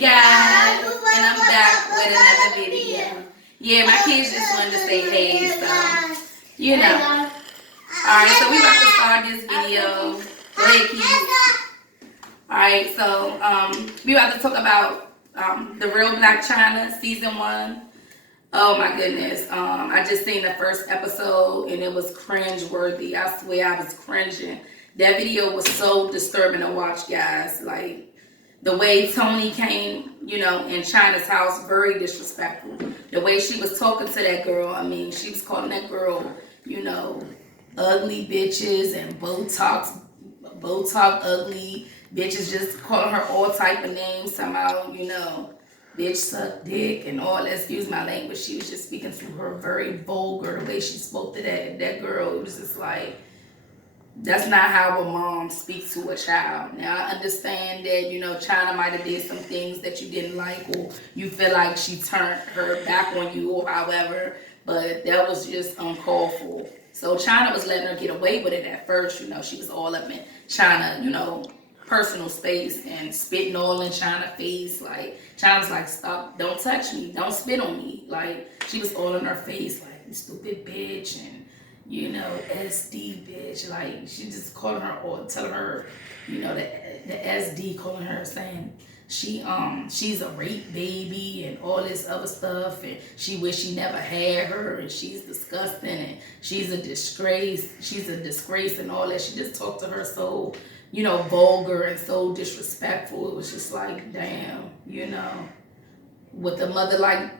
Guys, and I'm back with another video. Yeah, my kids just wanted to say hey, so Alright, so we about to start this video. Go ahead, kids. Alright, so we about to talk about the real Blac Chyna season 1. Oh my goodness. I just seen the first episode and it was cringe worthy. I swear I was cringing. That video was so disturbing to watch, guys. Like the way Tony came, in Chyna's house, very disrespectful. The way she was talking to that girl, I mean, she was calling that girl, ugly bitches and Botox ugly bitches, just calling her all type of names somehow, bitch suck dick and all that. Excuse my language. She was just speaking to her very vulgar, the way she spoke to that girl. It was just like, that's not how a mom speaks to a child. Now I understand that, Chyna might have did some things that you didn't like, or you feel like she turned her back on you or however, but that was just uncalled for. So Chyna was letting her get away with it at first. She was all up in Chyna, personal space and spitting all in Chyna's face. Like Chyna was like, stop, don't touch me, don't spit on me. Like she was all in her face, like, you stupid bitch, and SD bitch. Like she just calling her or telling her, the SD calling her saying she's a rape baby and all this other stuff, and she wish she never had her, and she's disgusting, and she's a disgrace and all that. She just talked to her so, vulgar and so disrespectful. It was just like, damn, with a mother like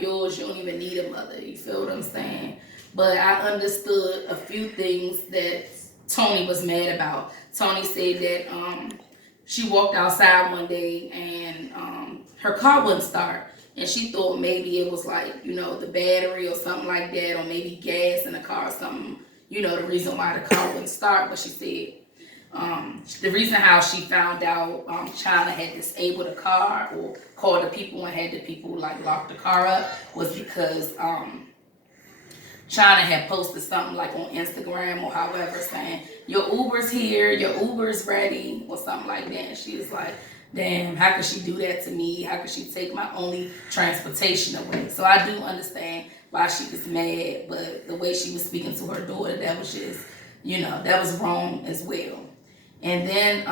yours, you don't even need a mother. You feel what I'm saying? But I understood a few things that Tony was mad about. Tony said that she walked outside one day and her car wouldn't start. And she thought maybe it was like, the battery or something like that, or maybe gas in the car or something, the reason why the car wouldn't start. But she said the reason how she found out Chyna had disabled the car or called the people and had the people like lock the car up was because Chyna had posted something like on Instagram or however saying, your Uber's here, your Uber's ready, or something like that. And she was like, damn, how could she do that to me? How could she take my only transportation away? So I do understand why she was mad, but the way she was speaking to her daughter, that was just, that was wrong as well. And then,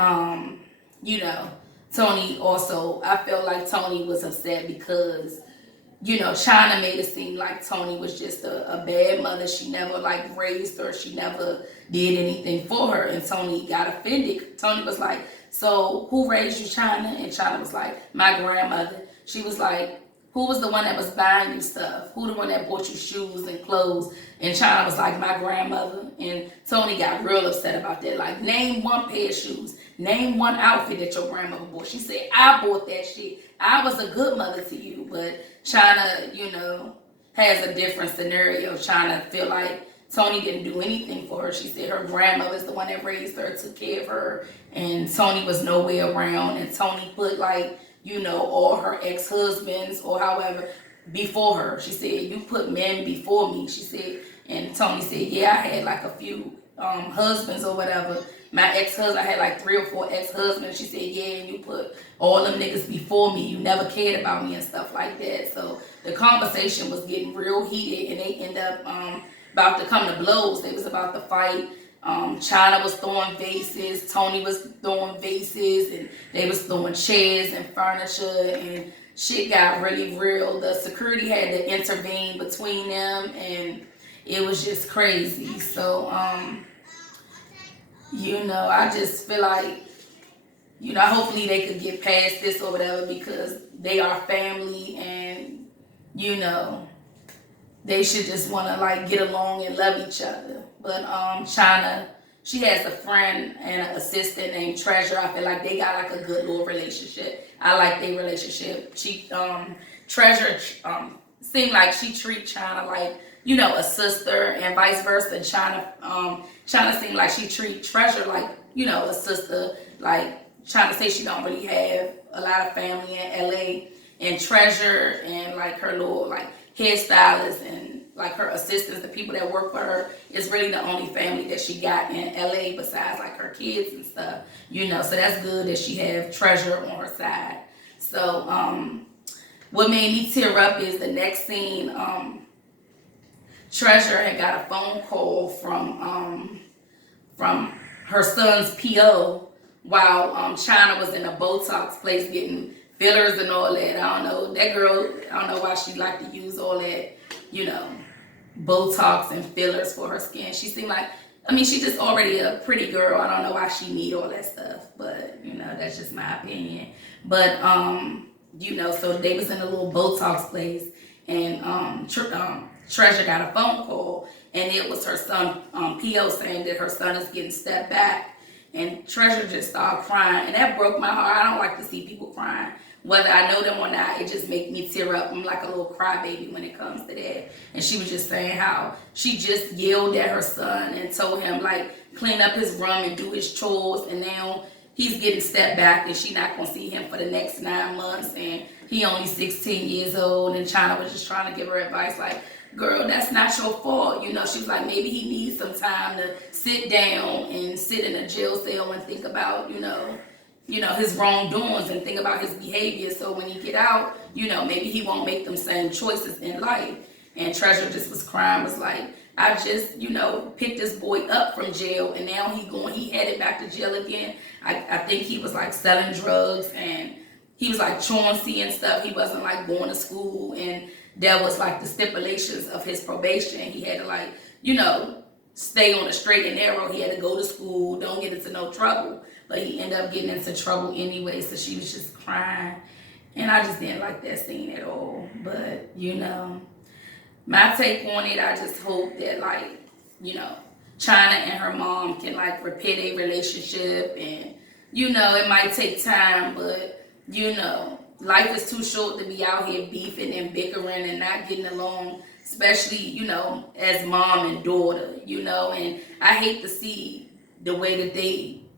Tony also, I felt like Tony was upset because Chyna made it seem like Tony was just a bad mother. She never like raised her. She never did anything for her. And Tony got offended. Tony was like, so who raised you, Chyna? And Chyna was like, my grandmother. She was like, who was the one that was buying you stuff? Who the one that bought you shoes and clothes? And Chyna was like, my grandmother. And Tony got real upset about that. Like, name one pair of shoes. Name one outfit that your grandmother bought. She said, I bought that shit. I was a good mother to you. But Chyna, has a different scenario. Chyna feel like Tony didn't do anything for her. She said her grandmother's the one that raised her, took care of her, and Tony was nowhere around. And Tony put like, all her ex-husbands or however before her. She said, you put men before me. She said, and Tony said, yeah, I had like a few husbands or whatever. My ex-husband, I had like 3 or 4 ex-husbands. She said, yeah, and you put all them niggas before me. You never cared about me and stuff like that. So the conversation was getting real heated, and they end up about to come to blows. They was about to fight. Chyna was throwing vases, Tony was throwing vases, and they was throwing chairs and furniture, and shit got really real. The security had to intervene between them, and it was just crazy. So I just feel like, hopefully they could get past this or whatever, because they are family, and, they should just want to like get along and love each other. But Chyna, she has a friend and an assistant named Treasure. I feel like they got like a good little relationship. I like their relationship. Treasure seemed like she treat Chyna like, a sister, and vice versa. Chyna seemed like she treat Treasure like, a sister. Like Chyna say she don't really have a lot of family in LA, and Treasure and like her little like hairstylist and like her assistants, the people that work for her, is really the only family that she got in LA besides like her kids and stuff. So that's good that she have Treasure on her side. So what made me tear up is the next scene. Treasure had got a phone call from her son's PO while Chyna was in a Botox place getting fillers and all that. I don't know. That girl, I don't know why she liked to use all that, you know, Botox and fillers for her skin. She seemed like, I mean, she's just already a pretty girl. I don't know why she need all that stuff, but, you know, that's just my opinion. But, you know, so they was in a little Botox place, and Treasure got a phone call, and it was her son, P.O., saying that her son is getting stepped back. And Treasure just started crying, and that broke my heart. I don't like to see people crying. Whether I know them or not, it just makes me tear up. I'm like a little crybaby when it comes to that. And she was just saying how she just yelled at her son and told him, like, clean up his room and do his chores, and now he's getting stepped back, and she not gonna see him for the next 9 months, and he only 16 years old. And Chyna was just trying to give her advice, like, girl, that's not your fault. You know, she was like, maybe he needs some time to sit down and sit in a jail cell and think about, you know, his wrongdoings and think about his behavior. So when he get out, you know, maybe he won't make them same choices in life. And Treasure just was crying, was like, I just, you know, picked this boy up from jail, and now he headed back to jail again. I think he was like selling drugs, and he was like truancy and stuff. He wasn't like going to school, and that was like the stipulations of his probation. He had to, like, you know, stay on the straight and narrow. He had to go to school, don't get into no trouble. But he ended up getting into trouble anyway, so she was just crying. And I just didn't like that scene at all. But, you know, my take on it, I just hope that, like, you know, Chyna and her mom can, like, repair their relationship. And, you know, it might take time, but, you know, life is too short to be out here beefing and bickering and not getting along, especially, you know, as mom and daughter, you know. And I hate to see the way that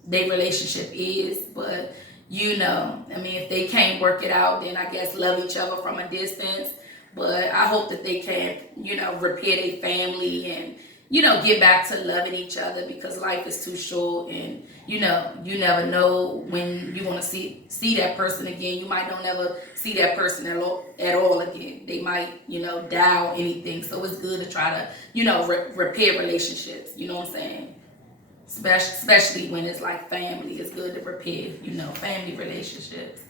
their relationship is, but, you know, I mean, if they can't work it out, then I guess love each other from a distance. But I hope that they can, you know, repair their family and, you know, get back to loving each other, because life is too short, and, you know, you never know when you want to see that person again. You might don't ever see that person at all again. They might, you know, die or anything. So it's good to try to, you know, repair relationships. You know what I'm saying? Especially when it's like family. It's good to repair, you know, family relationships.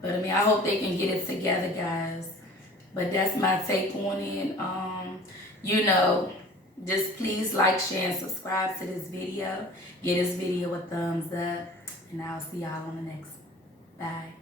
But I mean, I hope they can get it together, guys. But that's my take on it. You know, just please like, share, and subscribe to this video. Give this video a thumbs up. And I'll see y'all on the next. Bye.